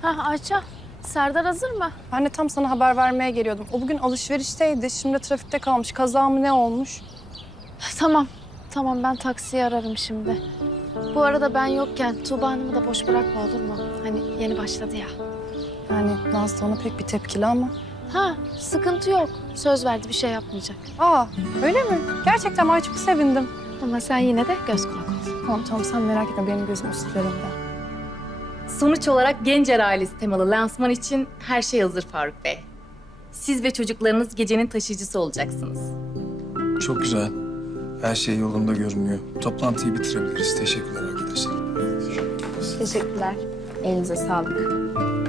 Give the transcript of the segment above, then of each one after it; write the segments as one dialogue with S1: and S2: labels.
S1: Ayça, Serdar hazır mı?
S2: Ben de tam sana haber vermeye geliyordum. O bugün alışverişteydi. Şimdi trafikte kalmış. Kaza mı ne olmuş?
S1: Tamam ben taksiyi ararım şimdi. Bu arada ben yokken Tuğba Hanım'ı da boş bırakma olur mu? Hani yeni başladı ya.
S2: Yani Nazlı ona pek bir tepkili ama.
S1: Sıkıntı yok. Söz verdi bir şey yapmayacak.
S2: Aa, öyle mi? Gerçekten ay çok sevindim.
S1: Ama sen yine de göz kulak ol.
S2: Tamam sen merak etme. Benim gözüm üstlerinde.
S3: Sonuç olarak Gencer ailesi temalı lansman için her şey hazır Faruk Bey. Siz ve çocuklarınız gecenin taşıyıcısı olacaksınız.
S4: Çok güzel. Her şey yolunda görünüyor. Toplantıyı bitirebiliriz. Teşekkürler arkadaşlar.
S3: Teşekkürler. Elinize sağlık.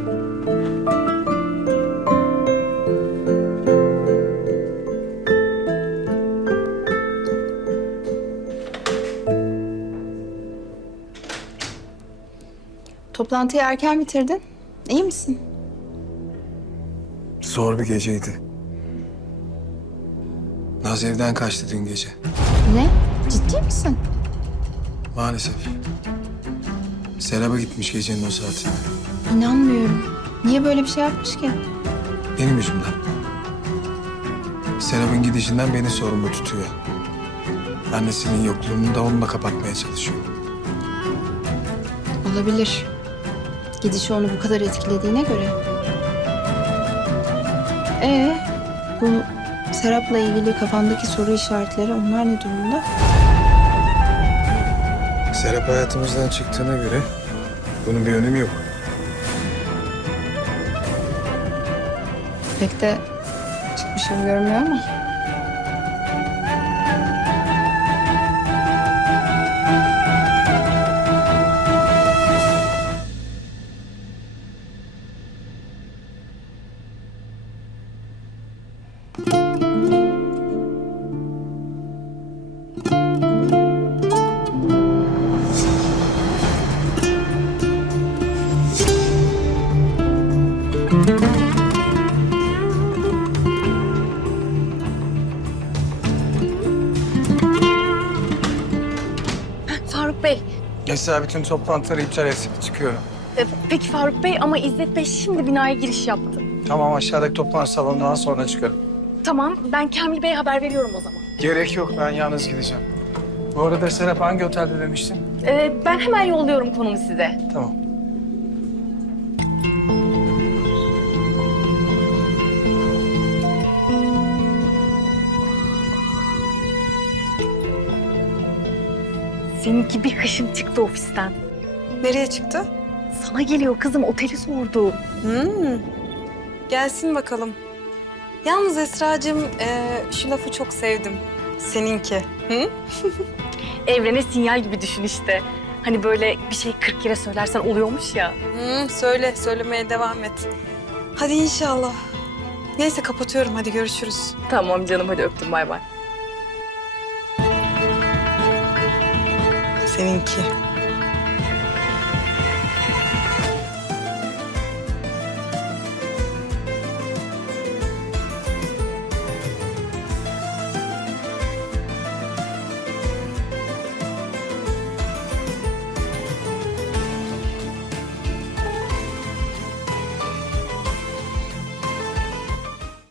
S5: Toplantıyı erken bitirdin. İyi misin?
S4: Zor bir geceydi. Naz evden kaçtı dün gece.
S5: Ne? Ciddi misin?
S4: Maalesef. Serap'a gitmiş gecenin o saatinde.
S5: İnanmıyorum. Niye böyle bir şey yapmış ki?
S4: Benim yüzümden. Serap'ın gidişinden beni sorumlu tutuyor. Annesinin yokluğunu da onunla kapatmaya çalışıyor.
S5: Olabilir. Gidişi onu bu kadar etkilediğine göre. Bu Serap'la ilgili kafandaki soru işaretleri onlar ne durumda?
S4: Serap hayatımızdan çıktığına göre bunun bir önemi yok.
S5: Pek de çıkmışım görünmüyor ama.
S3: Faruk Bey.
S4: Esra bütün toplantıları iptal et. Çıkıyorum.
S3: Peki Faruk Bey ama İzzet Bey şimdi binaya giriş yaptı.
S4: Tamam aşağıdaki toplantı salonundan sonra çıkarım.
S3: Tamam ben Kamil Bey'e haber veriyorum o zaman.
S4: Gerek yok ben yalnız gideceğim. Bu arada Serap hangi otelde demiştin?
S3: Ben hemen yolluyorum konumu size.
S4: Tamam.
S3: Seninki bir hışım çıktı ofisten.
S6: Nereye çıktı?
S3: Sana geliyor kızım oteli sordu.
S6: Gelsin bakalım. Yalnız Esra'cığım şu lafı çok sevdim. Seninki. Hı?
S3: Evrene sinyal gibi düşün işte. Hani böyle bir şey 40 kere söylersen oluyormuş ya.
S6: Söyle, söylemeye devam et. Hadi inşallah. Neyse kapatıyorum, hadi görüşürüz.
S3: Tamam canım hadi öptüm bay bay.
S6: Seninki.